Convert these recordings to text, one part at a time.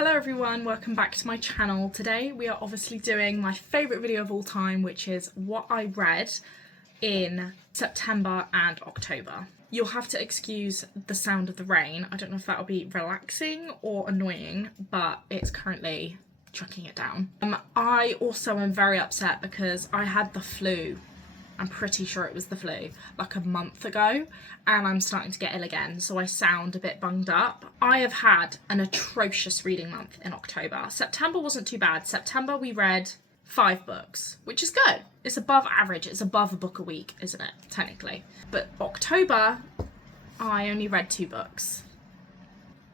Hello everyone, welcome back to my channel. Today we are obviously doing my favourite video of all time, which is what I read in September and October. You'll have to excuse the sound of the rain. I don't know if that'll be relaxing or annoying, but it's currently chucking it down. I also am very upset because I had the flu. I'm pretty sure it was the flu, like a month ago, and I'm starting to get ill again, so I sound a bit bunged up. I have had an atrocious reading month in October. September wasn't too bad. September we read 5 books, which is good. It's above average. It's above a book a week, isn't it, technically? But October, I only read 2 books.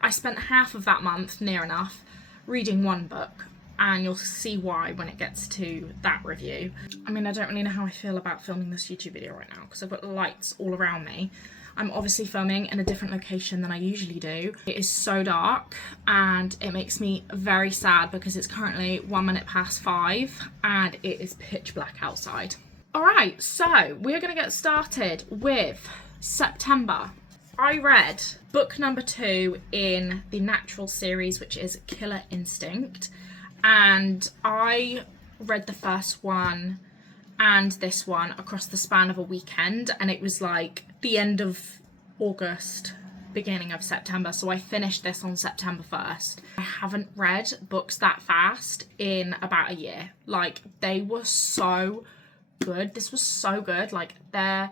I spent half of that month, near enough, reading 1 book. And you'll see why when it gets to that review. I mean, I don't really know how I feel about filming this YouTube video right now because I've got lights all around me. I'm obviously filming in a different location than I usually do. It is so dark and it makes me very sad because it's currently 5 and it is pitch black outside. All right, so we're gonna get started with September. I read book number 2 in the Natural series, which is Killer Instinct. And I read the first one and this one across the span of a weekend, and it was like the end of August, beginning of September, so I finished this on September 1st. I haven't read books that fast in about a year. Like, they were so good. This was so good. Like, there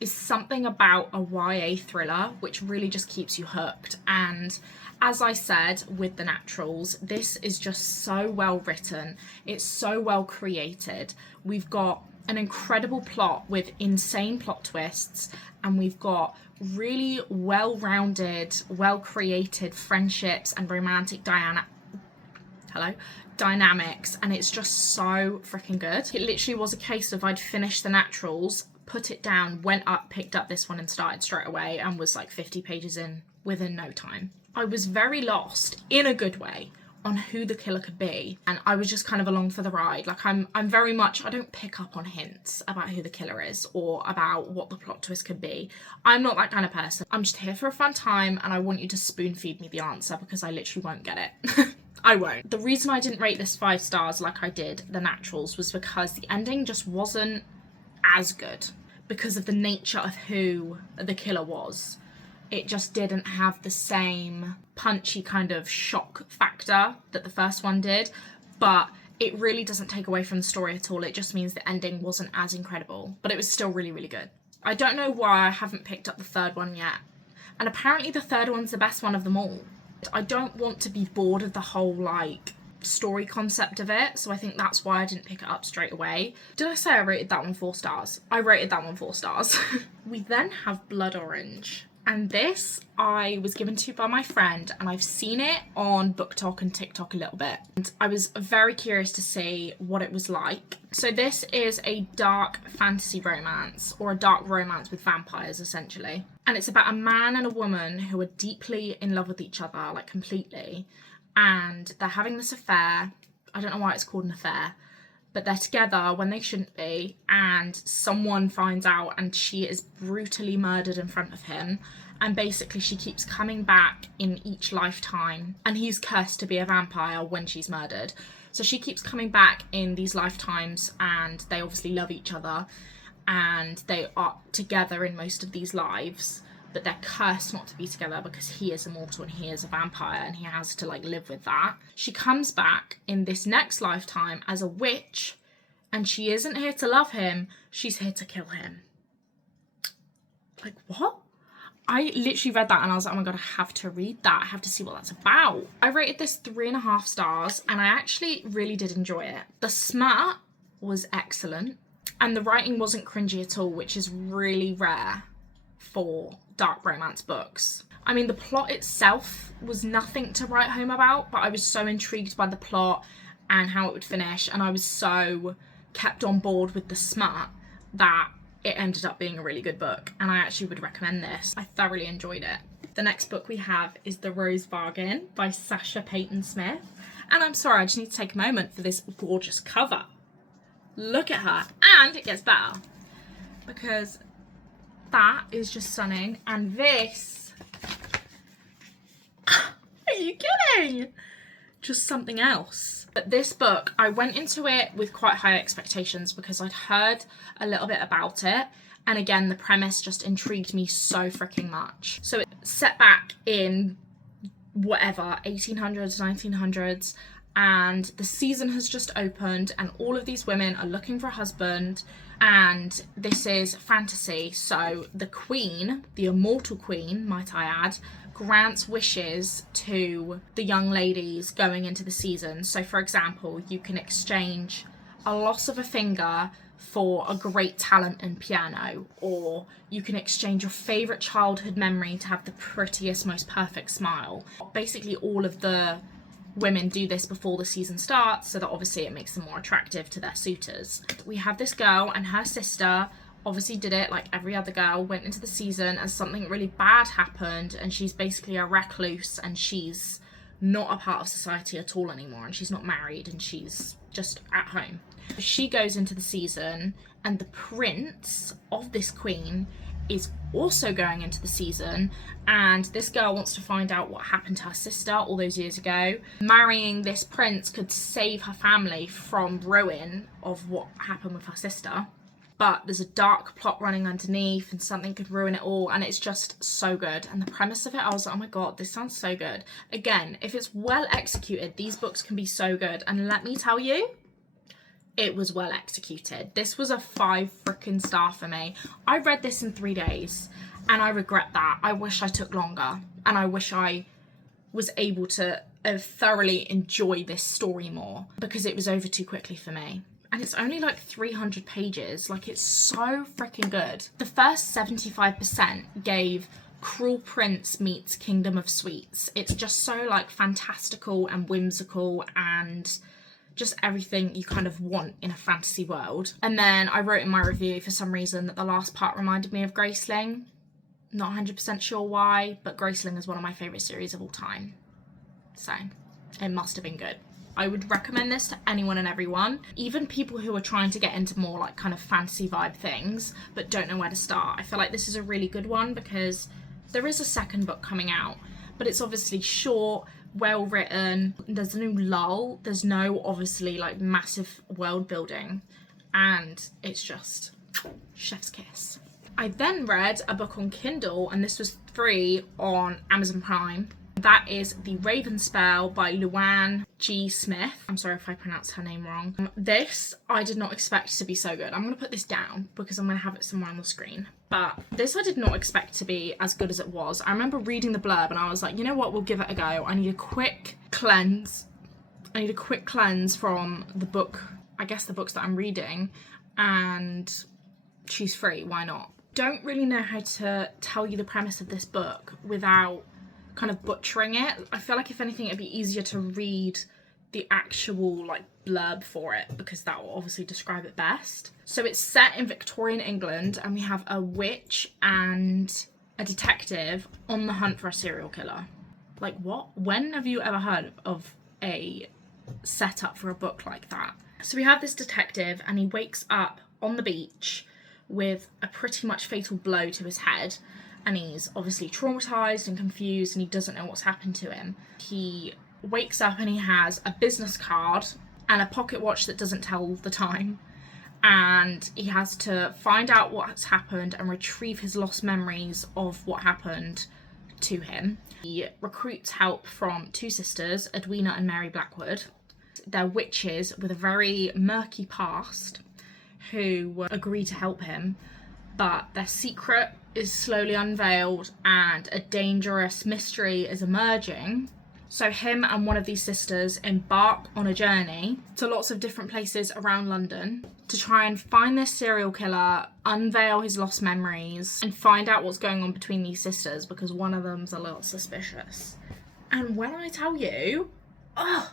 is something about a YA thriller which really just keeps you hooked, and as I said with The Naturals, this is just so well written. It's so well created. We've got an incredible plot with insane plot twists, and we've got really well-rounded, well-created friendships and romantic dynamics, and it's just so freaking good. It literally was a case of I'd finished The Naturals, put it down, went up, picked up this one and started straight away, and was like 50 pages in within no time. I was very lost, in a good way, on who the killer could be, and I was just kind of along for the ride. Like, I'm very much, I don't pick up on hints about who the killer is or about what the plot twist could be. I'm not that kind of person. I'm just here for a fun time, and I want you to spoon feed me the answer because I literally won't get it. I won't. The reason I didn't rate this 5 stars like I did The Naturals was because the ending just wasn't as good because of the nature of who the killer was. It just didn't have the same punchy kind of shock factor that the first one did, but it really doesn't take away from the story at all. It just means the ending wasn't as incredible, but it was still really, really good. I don't know why I haven't picked up the 3rd one yet, and apparently the 3rd one's the best one of them all. I don't want to be bored of the whole, like, story concept of it, so I think that's why I didn't pick it up straight away. Did I say I rated that one 4 stars? I rated that one 4 stars. We then have Blood Orange. And this I was given to by my friend, and I've seen it on BookTok and TikTok a little bit. And I was very curious to see what it was like. So this is a dark fantasy romance, or a dark romance with vampires, essentially. And it's about a man and a woman who are deeply in love with each other, like completely. And they're having this affair. I don't know why it's called an affair, but they're together when they shouldn't be, and someone finds out and she is brutally murdered in front of him, and basically she keeps coming back in each lifetime, and he's cursed to be a vampire when she's murdered. So she keeps coming back in these lifetimes, and they obviously love each other, and they are together in most of these lives, but they're cursed not to be together because he is immortal and he is a vampire and he has to, like, live with that. She comes back in this next lifetime as a witch, and she isn't here to love him, she's here to kill him. Like, what? I literally read that and I was like, oh my god, I have to read that. I have to see what that's about. I rated this 3.5 stars, and I actually really did enjoy it. The smut was excellent, and the writing wasn't cringy at all, which is really rare for dark romance books. I mean, the plot itself was nothing to write home about, but I was so intrigued by the plot and how it would finish, and I was so kept on board with the smut that it ended up being a really good book, and I actually would recommend this. I thoroughly enjoyed it. The next book we have is The Rose Bargain by Sasha Payton Smith, and I'm sorry, I just need to take a moment for this gorgeous cover. Look at her, and it gets better because that is just stunning, and this, are you kidding? just something else. But this book, I went into it with quite high expectations because I'd heard a little bit about it. And again, the premise just intrigued me so freaking much. So it's set back in whatever, 1800s, 1900s, and the season has just opened and all of these women are looking for a husband, and this is fantasy. So the queen, the immortal queen, might I add, grants wishes to the young ladies going into the season. So for example, you can exchange a loss of a finger for a great talent in piano, or you can exchange your favourite childhood memory to have the prettiest, most perfect smile. Basically all of the women do this before the season starts, so that obviously it makes them more attractive to their suitors. We have this girl and her sister obviously did it like every other girl, went into the season and something really bad happened, and she's basically a recluse and she's not a part of society at all anymore, and she's not married and she's just at home. She goes into the season and the prince of this queen is also going into the season, and this girl wants to find out what happened to her sister all those years ago. Marrying this prince could save her family from ruin of what happened with her sister, but there's a dark plot running underneath and something could ruin it all, and it's just so good. And the premise of it, I was like, oh my god, this sounds so good. Again, if it's well executed, these books can be so good, and let me tell you, it was well executed. This was a 5 freaking star for me. I read this in 3 days and I regret that. I wish I took longer, and I wish I was able to thoroughly enjoy this story more, because it was over too quickly for me. And it's only like 300 pages. Like, it's so freaking good. The first 75% gave Cruel Prince meets Kingdom of Sweets. It's just so like fantastical and whimsical and just everything you kind of want in a fantasy world. And then I wrote in my review for some reason that the last part reminded me of Graceling. Not 100% sure why, but Graceling is one of my favourite series of all time. So it must have been good. I would recommend this to anyone and everyone, even people who are trying to get into more like kind of fantasy vibe things but don't know where to start. I feel like this is a really good one because there is a second book coming out, but it's obviously short, well written, there's no lull, there's no obviously like massive world building, and it's just chef's kiss. I then read a book on Kindle, and this was free on Amazon Prime. That is The Raven Spell by Luann G. Smith. I'm sorry if I pronounced her name wrong. This I did not expect to be so good. I'm going to put this down because I'm going to have it somewhere on the screen. But this I did not expect to be as good as it was. I remember reading the blurb and I was like, you know what, we'll give it a go. I need a quick cleanse. From the book, I guess the books that I'm reading, and she's free, why not? Don't really know how to tell you the premise of this book without kind of butchering it. I feel like if anything it'd be easier to read the actual like blurb for it, because that will obviously describe it best. So it's set in Victorian England and we have a witch and a detective on the hunt for a serial killer. Like, what? When have you ever heard of a setup for a book like that? So we have this detective and he wakes up on the beach with a pretty much fatal blow to his head, and he's obviously traumatized and confused and he doesn't know what's happened to him. He wakes up and he has a business card and a pocket watch that doesn't tell the time, and he has to find out what's happened and retrieve his lost memories of what happened to him. He recruits help from 2 sisters, Edwina and Mary Blackwood. They're witches with a very murky past who agree to help him, but their secret is slowly unveiled and a dangerous mystery is emerging. So him and one of these sisters embark on a journey to lots of different places around London to try and find this serial killer, unveil his lost memories, and find out what's going on between these sisters, because one of them's a little suspicious. And when I tell you, I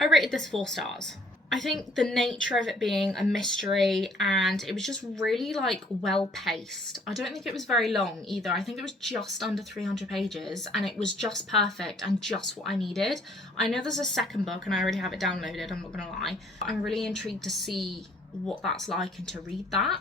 rated this 4 stars. I think the nature of it being a mystery, and it was just really like well paced. I don't think it was very long either. I think it was just under 300 pages and it was just perfect and just what I needed. I know there's a second book and I already have it downloaded, I'm not gonna lie. I'm really intrigued to see what that's like and to read that.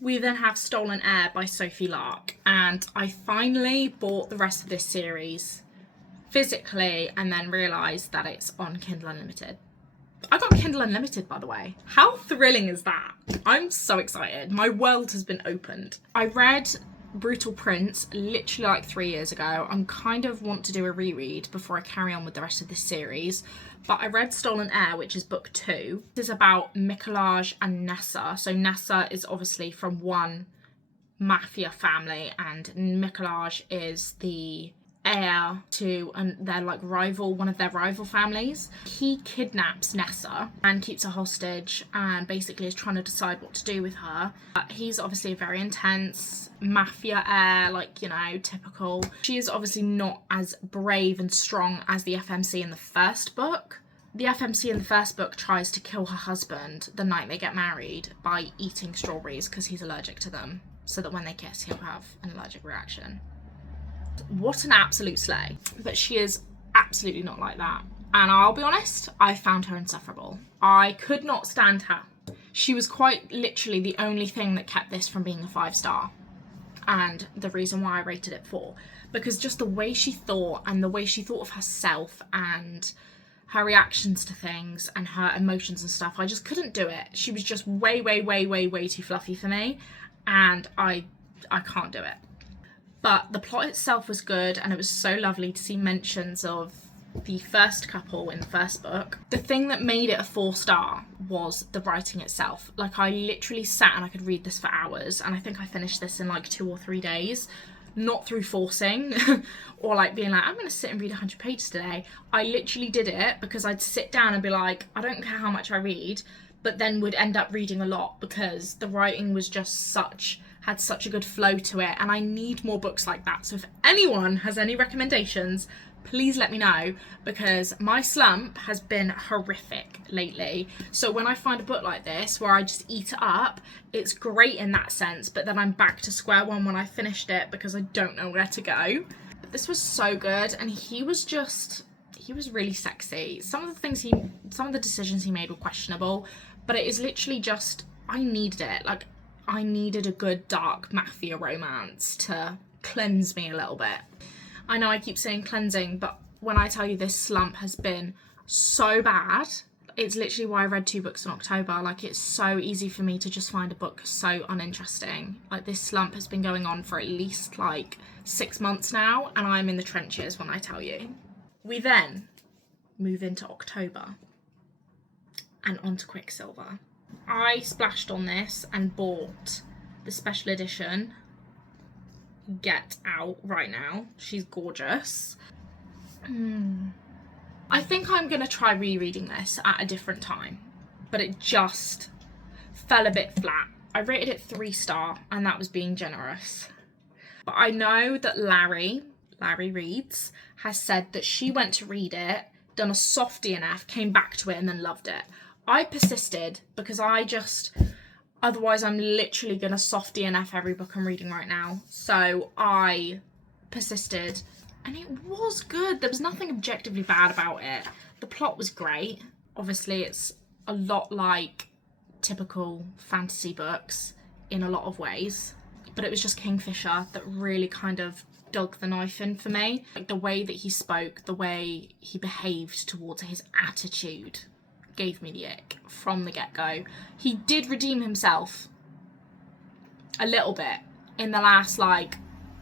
We then have Stolen Heir by Sophie Lark, and I finally bought the rest of this series physically and then realised that it's on Kindle Unlimited. I got Kindle Unlimited, by the way. How thrilling is that? I'm so excited. My world has been opened. I read Brutal Prince literally like 3 years ago. I'm kind of want to do a reread before I carry on with the rest of this series. But I read Stolen Heir, which is book 2. This is about Mikolaj and Nessa. So Nessa is obviously from one mafia family and Mikolaj is the heir to their like rival, one of their rival families. He kidnaps Nessa and keeps her hostage and basically is trying to decide what to do with her. He's obviously a very intense mafia heir, like, you know, typical. She is obviously not as brave and strong as the FMC in the first book. The FMC in the first book tries to kill her husband the night they get married by eating strawberries because he's allergic to them, so that when they kiss he'll have an allergic reaction. What an absolute slay. But she is absolutely not like that. And I'll be honest, I found her insufferable. I could not stand her. She was quite literally the only thing that kept this from being a 5-star. And the reason why I rated it 4. Because just the way she thought and the way she thought of herself and her reactions to things and her emotions and stuff, I just couldn't do it. She was just way too fluffy for me. And I can't do it. But the plot itself was good, and it was so lovely to see mentions of the first couple in the first book. The thing that made it a 4-star was the writing itself. Like, I literally sat and I could read this for hours, and I think I finished this in like 2 or 3 days. Not through forcing or like being like, I'm going to sit and read 100 pages today. I literally did it because I'd sit down and be like, I don't care how much I read, but then would end up reading a lot because the writing was just had such a good flow to it, and I need more books like that. So if anyone has any recommendations, please let me know, because my slump has been horrific lately. So when I find a book like this where I just eat it up, it's great in that sense, but then I'm back to square one when I finished it because I don't know where to go. But this was so good, and he was really sexy. Some of the decisions he made were questionable, but it is literally just, I needed it. Like, I needed a good dark mafia romance to cleanse me a little bit. I know I keep saying cleansing, but when I tell you this slump has been so bad, it's literally why I read 2 books in October. Like, it's so easy for me to just find a book so uninteresting. Like, this slump has been going on for at least like 6 months now, and I'm in the trenches when I tell you. We then move into October and onto Quicksilver. I splashed on this and bought the special edition Get Out right now. She's gorgeous. I think I'm going to try rereading this at a different time, but it just fell a bit flat. I rated it 3-star, and that was being generous. But I know that Larry Reads, has said that she went to read it, done a soft DNF, came back to it, and then loved it. I persisted because otherwise I'm literally going to soft DNF every book I'm reading right now. So I persisted, and it was good. There was nothing objectively bad about it. The plot was great. Obviously, it's a lot like typical fantasy books in a lot of ways, but it was just Kingfisher that really kind of dug the knife in for me. Like, the way that he spoke, the way he behaved towards his attitude gave me the ick from the get-go. He did redeem himself a little bit in the last like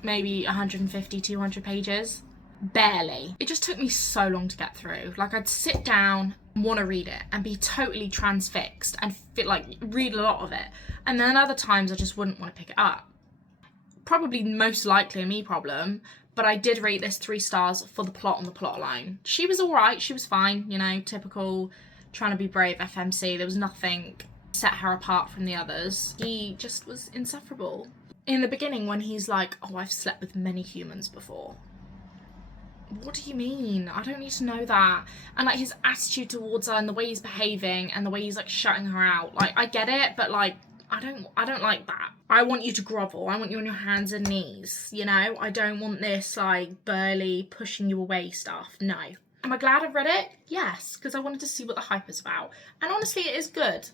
maybe 150, 200 pages. Barely. It just took me so long to get through. Like, I'd sit down, want to read it and be totally transfixed and read a lot of it, and then other times I just wouldn't want to pick it up. Probably most likely a me problem, but I did rate this 3 stars for the plot and the plot alone. She was alright, she was fine, you know, typical trying to be brave FMC. There was nothing set her apart from the others. He just was insufferable. In the beginning, when he's like, oh, I've slept with many humans before. What do you mean? I don't need to know that. And like, his attitude towards her and the way he's behaving and the way he's like shutting her out. Like, I get it, but like, I don't like that. I want you to grovel. I want you on your hands and knees, you know? I don't want this like burly pushing you away stuff. No. Am I glad I've read it? Yes, because I wanted to see what the hype is about. And honestly, it is good.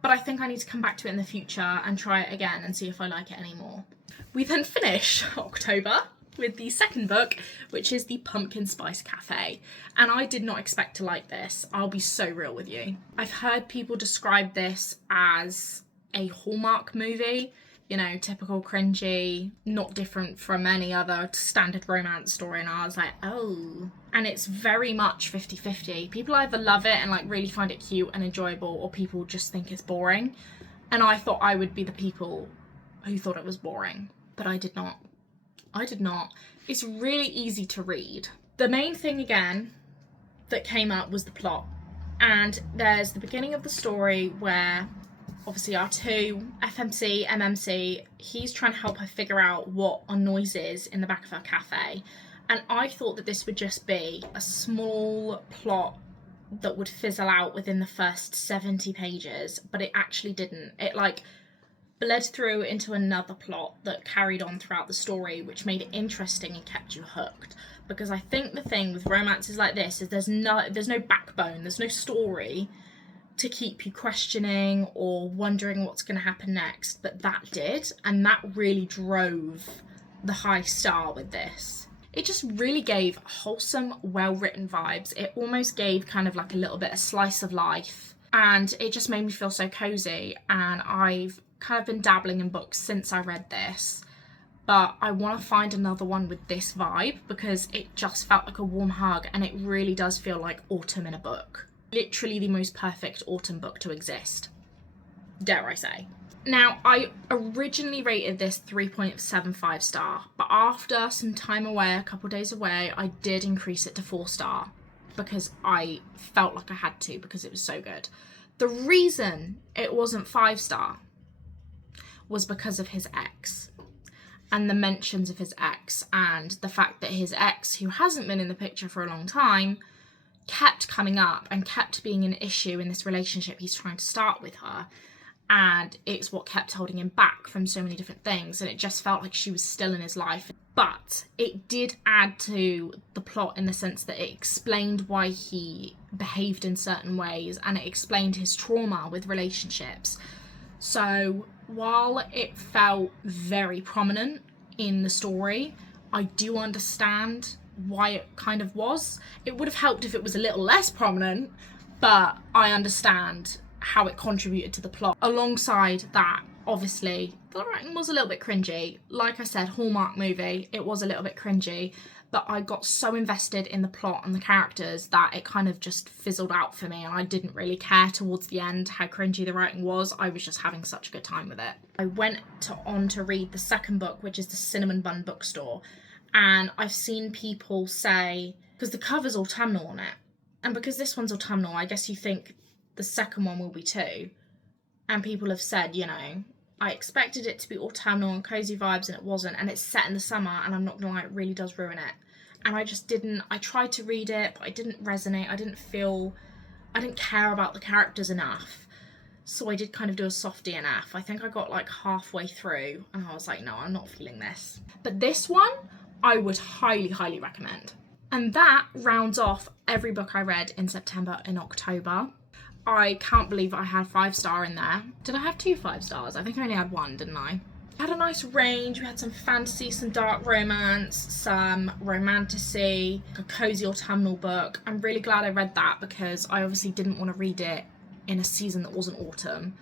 But I think I need to come back to it in the future and try it again and see if I like it anymore. We then finish October with the second book, which is the Pumpkin Spice Cafe. And I did not expect to like this. I'll be so real with you. I've heard people describe this as a Hallmark movie, you know, typical cringy, not different from any other standard romance story. And I was like, oh. And it's very much 50-50. People either love it and like really find it cute and enjoyable, or people just think it's boring. And I thought I would be the people who thought it was boring, but I did not. I did not. It's really easy to read. The main thing again that came up was the plot. And there's the beginning of the story where obviously our two, FMC, MMC, he's trying to help her figure out what a noise is in the back of her cafe. And I thought that this would just be a small plot that would fizzle out within the first 70 pages, but it actually didn't. It like bled through into another plot that carried on throughout the story, which made it interesting and kept you hooked. Because I think the thing with romances like this is there's no backbone, there's no story to keep you questioning or wondering what's going to happen next, but that did, and that really drove the high star with this. It just really gave wholesome, well-written vibes. It almost gave kind of like a little bit of slice of life, and it just made me feel so cozy. And I've kind of been dabbling in books since I read this, but I want to find another one with this vibe because it just felt like a warm hug, and it really does feel like autumn in a book. Literally the most perfect autumn book to exist, dare I say. Now, I originally rated this 3.75 star, but after some time away, a couple days away, I did increase it to 4 star because I felt like I had to, because it was so good. The reason it wasn't 5 star was because of his ex and the mentions of his ex, and the fact that his ex, who hasn't been in the picture for a long time, kept coming up and kept being an issue in this relationship he's trying to start with her. And it's what kept holding him back from so many different things, and it just felt like she was still in his life. But it did add to the plot in the sense that it explained why he behaved in certain ways, and it explained his trauma with relationships. So while it felt very prominent in the story, I do understand why it kind of was. It would have helped if it was a little less prominent, but I understand how it contributed to the plot. Alongside that, obviously, the writing was a little bit cringy. Like I said, Hallmark movie, it was a little bit cringy, but I got so invested in the plot and the characters that it kind of just fizzled out for me, and I didn't really care towards the end how cringy the writing was. I was just having such a good time with it. I went on to read the second book, which is The Cinnamon Bun Bookstore, and I've seen people say, because the cover's autumnal on it, and because this one's autumnal, I guess you think the second one will be too. And people have said, you know, I expected it to be autumnal and cozy vibes, and it wasn't, and it's set in the summer, and I'm not gonna lie, it really does ruin it. And I just didn't, I tried to read it, but I didn't resonate. I didn't care about the characters enough. So I did kind of do a soft DNF. I think I got like halfway through and I was like, no, I'm not feeling this. But this one, I would highly, highly recommend. And that rounds off every book I read in September and October. I can't believe I had 5 star in there. Did I have 2 5 stars? I think I only had 1, didn't I? We had a nice range. We had some fantasy, some dark romance, some romantasy, a cozy autumnal book. I'm really glad I read that because I obviously didn't want to read it in a season that wasn't autumn.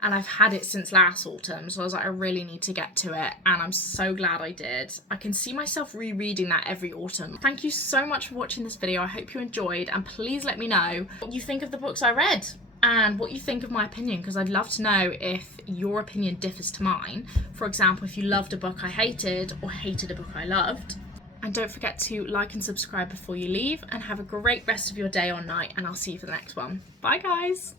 And I've had it since last autumn, so I was like, I really need to get to it, and I'm so glad I did. I can see myself rereading that every autumn. Thank you so much for watching this video. I hope you enjoyed, and please let me know what you think of the books I read and what you think of my opinion, because I'd love to know if your opinion differs to mine. For example, if you loved a book I hated or hated a book I loved. And don't forget to like and subscribe before you leave, and have a great rest of your day or night, and I'll see you for the next one. Bye guys!